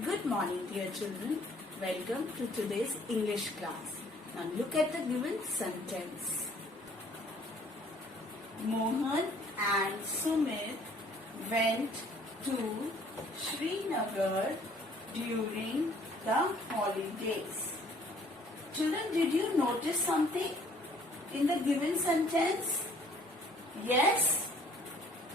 Good morning, dear children. Welcome to today's English class. Now look at the given sentence. Mohan and Sumit went to Srinagar during the holidays. Children, did you notice something in the given sentence? Yes,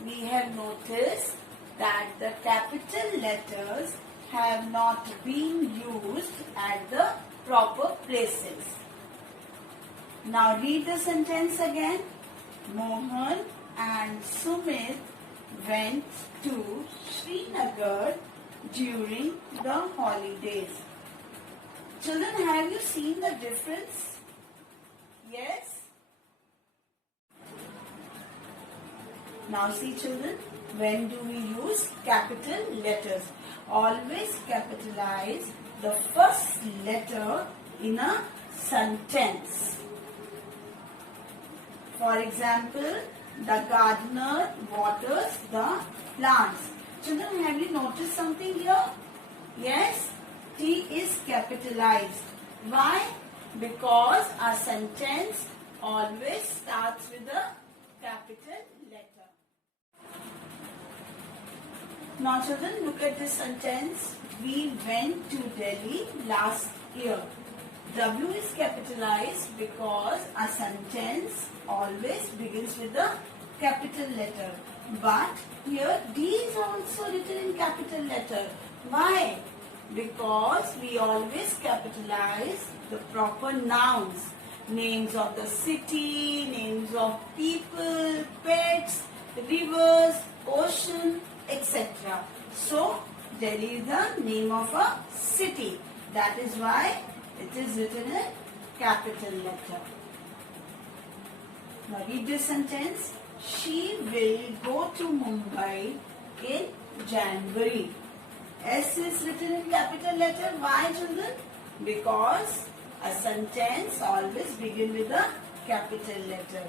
we have noticed that the capital letters have not been used at the proper places. Now read the sentence again. Mohan and Sumit went to Srinagar during the holidays. Children, have you seen the difference? Yes? Now see children, when do we use capital letters? Always capitalize the first letter in a sentence. For example, the gardener waters the plants. Children, have you noticed something here? Yes, T is capitalized. Why? Because our sentence always starts with a capital letter. Now children, look at this sentence. We went to Delhi last year. W is capitalized because a sentence always begins with a capital letter. But here D is also written in capital letter. Why? Because we always capitalize the proper nouns. Names of the city, names of people, pets, rivers, ocean, etc. So, Delhi is the name of a city. That is why it is written in capital letter. Now read this sentence. She will go to Mumbai in January. S is written in capital letter. Why, children? Because a sentence always begins with a capital letter.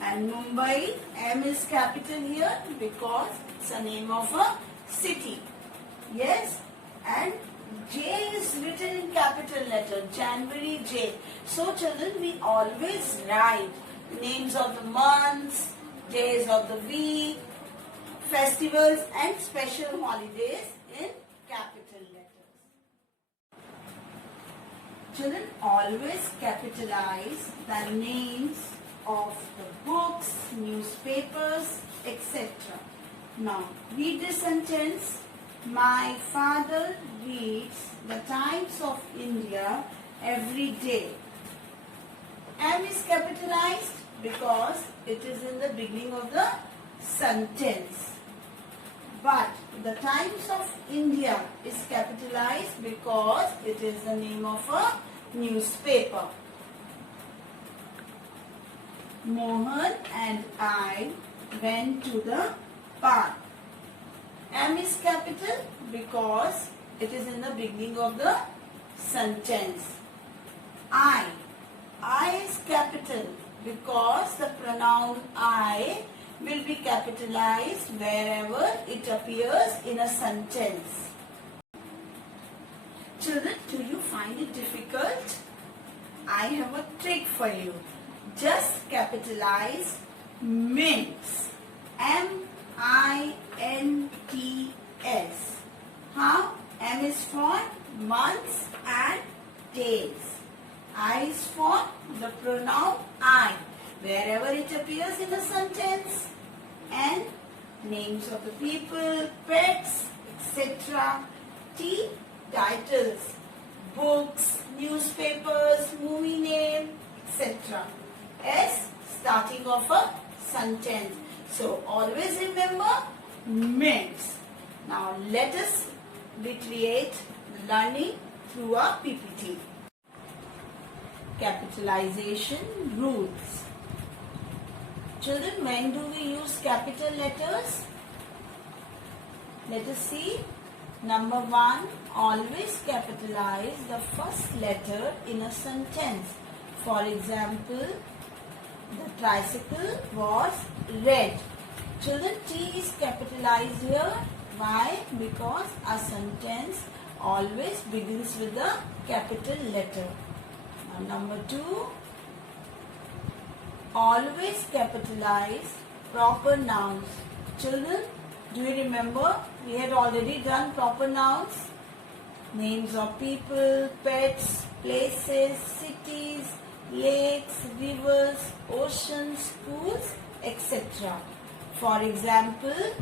And Mumbai, M is capital here because it's a name of a city. Yes? And J is written in capital letter. January, J. So children, we always write names of the months, days of the week, festivals and special holidays in capital letters. Children, always capitalize the names of the books, newspapers, etc. Now, read this sentence. My father reads the Times of India every day. M is capitalized because it is in the beginning of the sentence. But the Times of India is capitalized because it is the name of a newspaper. Mohan and I went to the park. M is capital because it is in the beginning of the sentence. I is capital because the pronoun I will be capitalized wherever it appears in a sentence. Children, do you find it difficult? I have a trick for you. Just capitalize mints. M-I-N-T-S. How? M is for months and days. I is for the pronoun I, wherever it appears in a sentence. And names of the people, pets, etc. T, titles, books, newspapers, movie name, etc. S, starting of a sentence. So always remember mints. Now let us recreate learning through our PPT. Capitalization rules. Children, when do we use capital letters? Let us see. Number 1, always capitalize the first letter in a sentence. For example, the tricycle was red. Children, T is capitalized here. Why? Because our sentence always begins with a capital letter. Now number 2, always capitalize proper nouns. Children, do you remember we had already done proper nouns? Names of people, pets, places, cities, lakes, rivers, oceans, schools, etc. For example,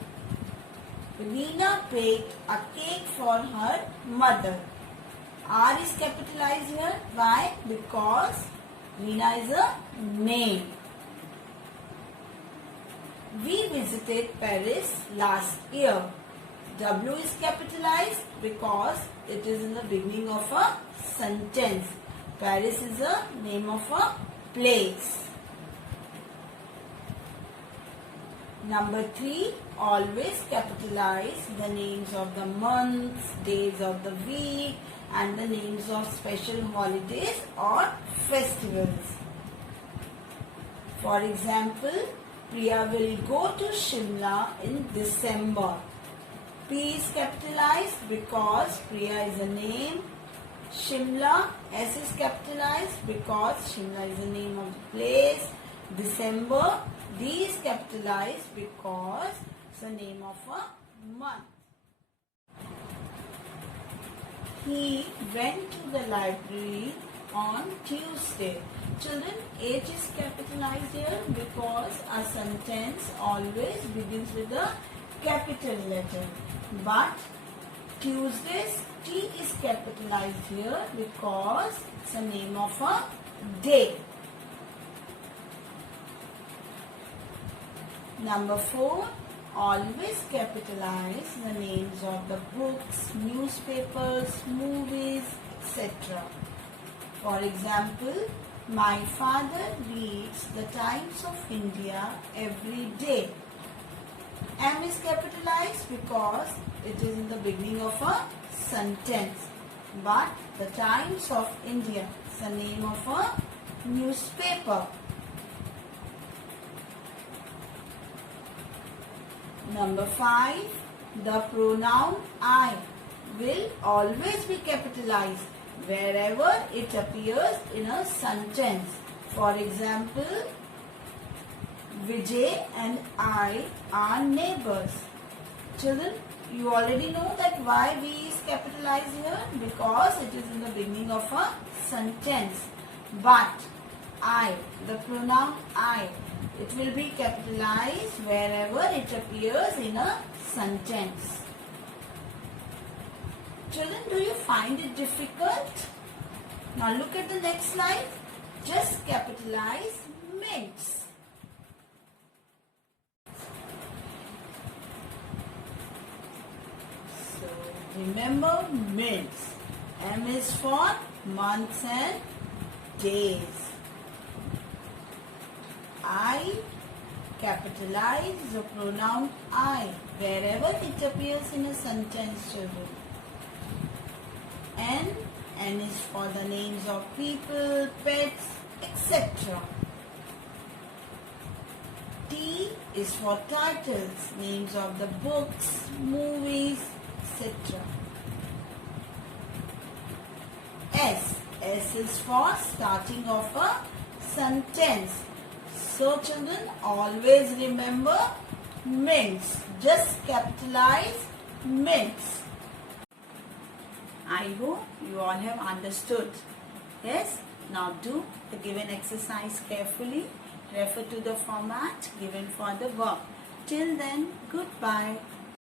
Reena baked a cake for her mother. R is capitalized here. Why? Because Reena is a name. We visited Paris last year. W is capitalized because it is in the beginning of a sentence. Paris is a name of a place. Number 3, always capitalize the names of the months, days of the week and the names of special holidays or festivals. For example, Priya will go to Shimla in December. P is capitalized because Priya is a name. Shimla, S is capitalized because Shimla is the name of the place. December, D is capitalized because it's the name of a month. He went to the library on Tuesday. Children, H is capitalized here because a sentence always begins with a capital letter. But Tuesday's T is capitalized here because it's the name of a day. Number 4, always capitalize the names of the books, newspapers, movies, etc. For example, my father reads the Times of India every day. M is capitalized because it is in the beginning of a sentence. But the Times of India is the name of a newspaper. Number 5, the pronoun I will always be capitalized wherever it appears in a sentence. For example, Vijay and I are neighbors. Children, you already know that why V is capitalized here because it is in the beginning of a sentence. But I, the pronoun I, it will be capitalized wherever it appears in a sentence. Children, do you find it difficult? Now look at the next slide. Just capitalize mints. So remember mints. M is for months and days. I capitalize the pronoun I wherever it appears in a sentence, children. N is for the names of people, pets, etc. T is for titles, names of the books, movies, etc. S is for starting of a sentence. So children, always remember mints. Just capitalize mints. I hope you all have understood. Yes? Now do the given exercise carefully. Refer to the format given for the work. Till then, goodbye.